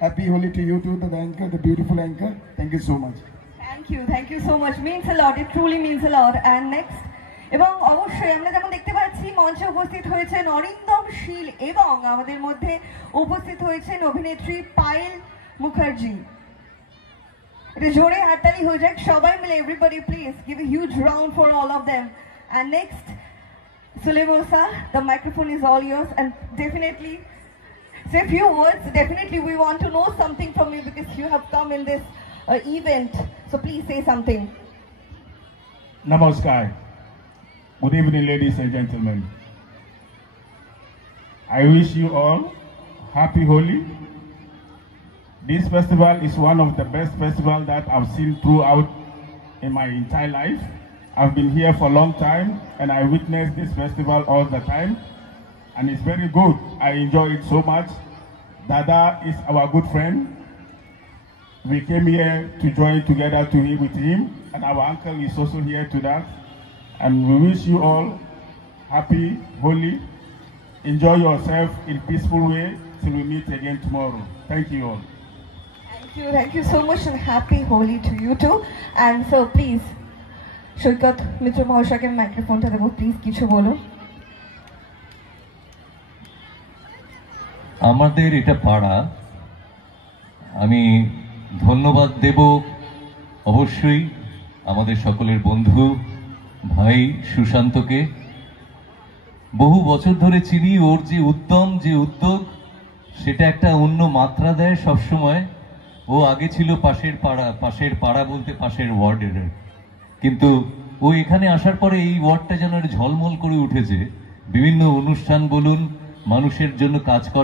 Happy Holi to you too, the anchor, the beautiful anchor. Thank you so much. Thank you so much. Means a lot. It truly means a lot. And next, এবং অবশ্যই আমরা যেমন দেখতে পাচ্ছি মঞ্চে উপস্থিত হয়েছেন অরিন্দম শীল এবং আমাদের মধ্যে উপস্থিত হয়েছেন অভিনেত্রী পায়েল মুখার্জি। এটা জোরে হাততালি হয়ে যাক সবাই মিলে। Everybody please give a huge round for all of them. And next, Sulemosa, the microphone is all yours, and definitely say a few words. Definitely we want to know something from you because you have come in this event. So please say something. Namaskar. Good evening, ladies and gentlemen. I wish you all happy Holi. This festival is one of the best festivals that I've seen throughout in my entire life. I've been here for a long time and I witnessed this festival all the time, and it's very good. I enjoy it so much. Dada is our good friend. We came here to join together with him, and our uncle is also here to that. And we wish you all happy Holi. Enjoy yourself in peaceful way till we meet again tomorrow. Thank you all. Thank you so much, and happy Holi to you too. And so please, Shoikat Mitra Mahashake microphone ta debo, please kichu bolo. আমাদের এটা পাড়া। আমি ধন্যবাদ দেব অবশ্যই আমাদের সকলের বন্ধু ভাই সুশান্তকে। বহু বছর ধরে চিনি, ওর যে উদ্যম, যে উদ্যোগ, সেটা একটা অন্য মাত্রা দেয় সব সময়। ও আগে ছিল পাশের পাড়া বলতে পাশের ওয়ার্ডের, কিন্তু ও এখানে আসার পরে এই ওয়ার্ডটা যেন ঝলমল করে উঠেছে। বিভিন্ন অনুষ্ঠান বলুন, মানুষের জন্য কাজ করা।